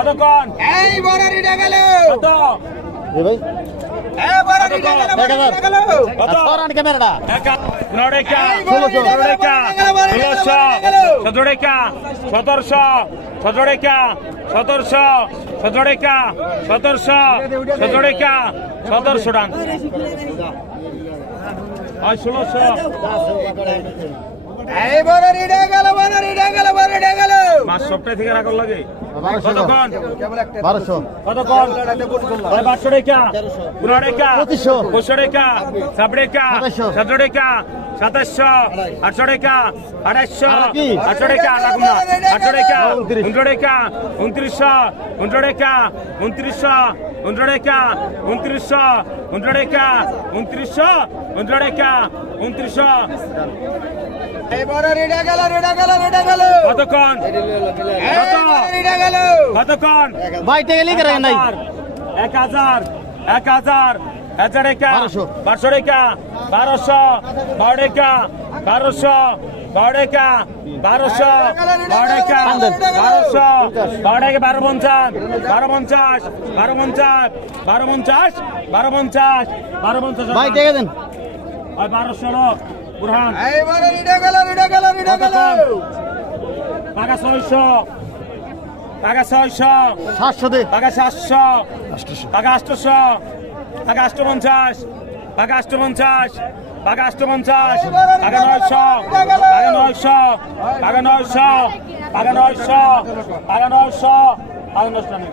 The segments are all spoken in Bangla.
কতক্ষণ এই বড় রিডা গেল কত? এ ভাই। এই বড় রিডা গেল বড় এক হাজার। রিডা গেল আর সরান ক্যামেরাটা নড়েকা নড়েকা ষোলোশো সতেরোকা সতেরোশো সতেরোকা সতেরোশো সতেরোকা সতেরোশো সতেরোকা সতেরোশো টান আর ষোলোশো। এই বড় রিডা গেল বড় রিডা গেল বড় রিডা পাঁচ সপ্তাহ থেকে রাখার লাগে। কতক্ষণ সাত রেখা সতেরো রেখা সাতাশশো? আটশো রেখা আড়াইশো? আটশো রেখা আটশো রেখা উনশো রেখা উনত্রিশশো? উনশো রেখা উনত্রিশশো? উনশো রেখা উনত্রিশশো? উনশো রেখা উনত্রিশশো? উনশো রেখা উনত্রিশশো? গেল গেল গেল। কতক্ষণ? গেল। কতক্ষণ? ভাই টেগেলি করে নাই। এক হাজার এক হাজার হাজার একা বারোশো। রেখা বারোশো বারো রেখা বারোশো বারো রেখা বারোশো বারো রেখা বারোশো বারো রেখা বারো পঞ্চাশ বারো পঞ্চাশ বারো পঞ্চাশ বারো পঞ্চাশ বারো পঞ্চাশ বারো পঞ্চাশ। বারোশো লোক। বুরহান। এই বড় রিডা গেল রিডা গেল রিডা গেল। টাকা ছয়শো। টাকা ছয়শো। সাতশো দে। টাকা সাতশো। টাকা আটশোশো টাকা আটশো পঞ্চাশ। টাকা আটশো পঞ্চাশ। টাকা আটশো পঞ্চাশ। টাকা নয়শো। টাকা নয়শো। টাকা নয়শো। টাকা নয়শো। টাকা নয়শো। টাকা নয়শো। নেই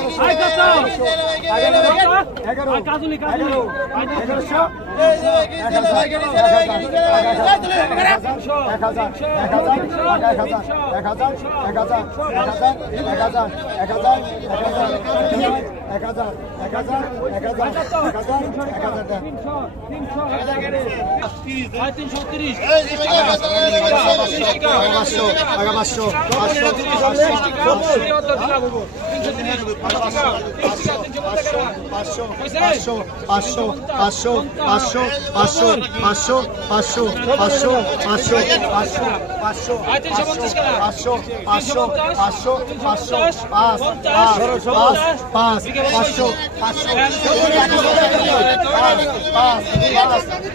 এক হাজার এক হাজার এক হাজার এক হাজার এক হাজার এক হাজার এক হাজার এক হাজার এক হাজার এক হাজার তিনশো তিরিশ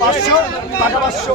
পাঁচশো টাকা পাঁচশো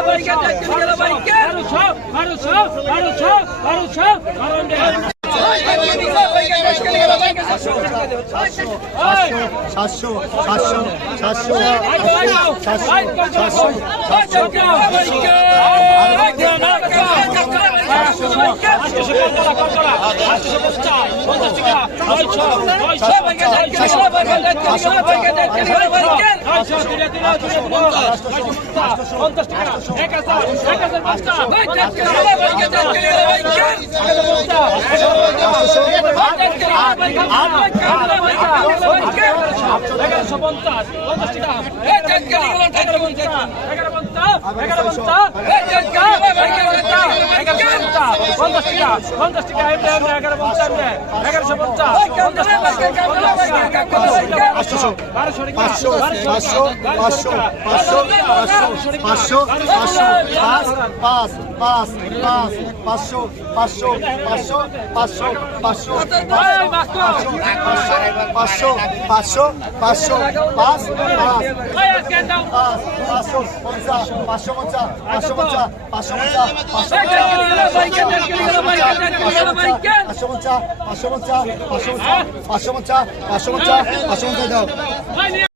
বারোশো সাতশো সাতশো সাতশো সাতশো সাতশো পঞ্চাশ টাকা এক হাজার এক হাজার এগারোশো পঞ্চাশ। পঞ্চাশ টাকা এগারো পঞ্চাশ এগারো পঞ্চাশ এগারো পঞ্চাশ পঞ্চাশ টাকা এগারো পঞ্চাশ এগারোশো পঞ্চাশ পাঁচশো পাঁচশো পাঁচশো পাঁচশো পাঁচশো পাঁচশো পাঁচ পাঁচ পাঁচ পাঁচশো পাঁচশো পাঁচশো পাঁচশো পাঁচশো পাঁচশো পাঁচশো পাঁচশো পাঁচ পাঁচ পাঁচশো পঞ্চাশ পাঁচশো পঞ্চাশ পাঁচশো পঞ্চাশ পাঁচশো পঞ্চাশ পাঁচশো পাঁচশো পঞ্চাশ পাঁচশো পঞ্চাশ পাঁচশো পঞ্চাশ পাঁচশো পঞ্চাশ পাঁচশো পঞ্চাশ দাও